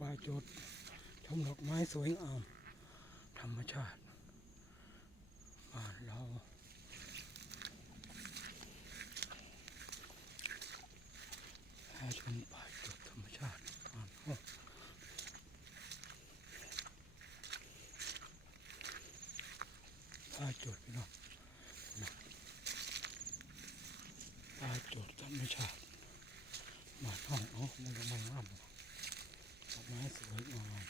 ป่าโจดชมดอกไม้สวยงาม ธรรมชาติบ้านเราแค่ชมป่าโจดธรรมชาติบ้านเราป่าโจดพี่น้องป่าโจดธรรมชาติบ้านห้องเอามันก็ไม่งามหรอกด อกไม้สวยงาม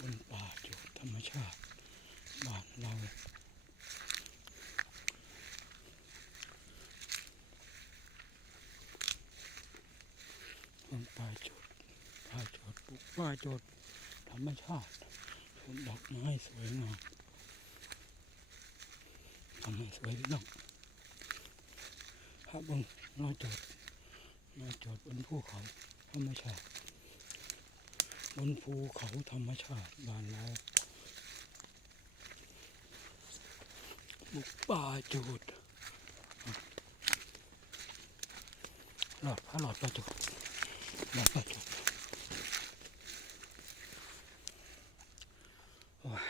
บนป่าโจดธรรมชาติบ้านเราต้นป่าโจดป่าโจดปลูกป่าโจดธรรมชาติชมดอกไม้สวยงามทำให้สวยพี่น้องถ้าเบึงน้อยโจดน้อยโจดบนภูเขาธรรมชาติ บนภูเขาธรรมชาติบ้านเราปลูกป่าโจดหลอดพระหลอดป่าโจดมาปัดจบโอ้ย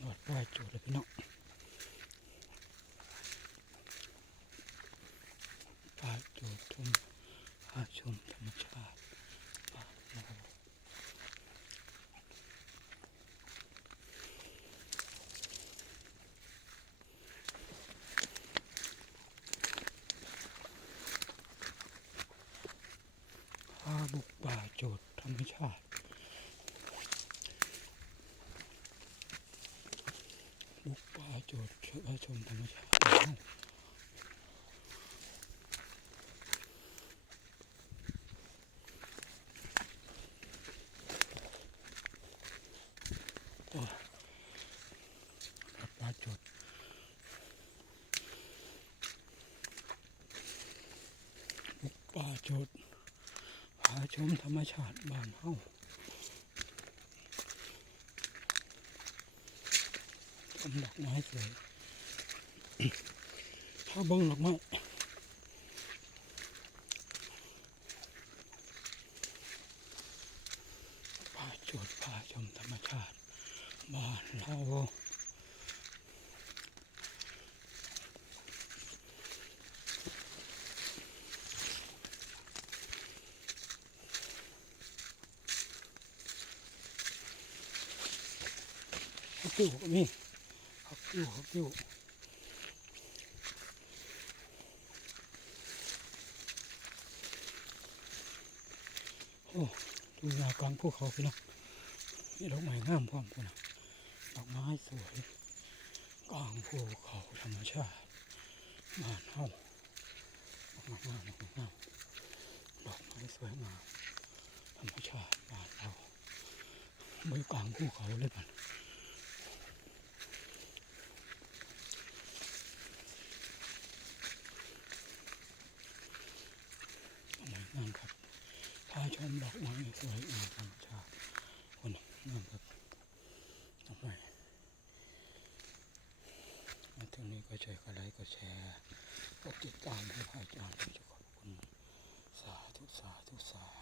หลอดป้ายจุดเลยพี่น้องป้ายจุดชมพาชมธรรมชาติบ้านเราพา บุกป่าโจดธรรมชาติ บุกป่าโจดชมชมธรรมชาติบ้านเราตัวป่าโจดบุกป่าโจดพาชมธรรมชาติบ้านเฮาชมดอกไม้สวยถ้าเบิ่งดอกไม้พาโจดพาชมธรรมชาติบ้านเรา กิ้วก็มีฮักกิ้วฮักกิ้วโอ้ดูยากลางภูเขาพี่น้องนี่ดอกไม้งามพร้อมกันนะดอกไม้สวยกลางภูเขาธรรมชาติบ้านเฮาดอกไม้งามดอกไม้งามดอกไม้สวยงามธรรมชาติบ้านเราไม่กลางภูเขาเลยมันดอกไม้งามครับ พา ชมดอกไม้สวยงามธรรมชาติคนงามครับทำไม้มาถึงนี้ก็ช่วยกดไลค์กดแชร์กดติดตามให้พระอาจารย์ด้วยขอบคุณสาธุสาธุสาธุ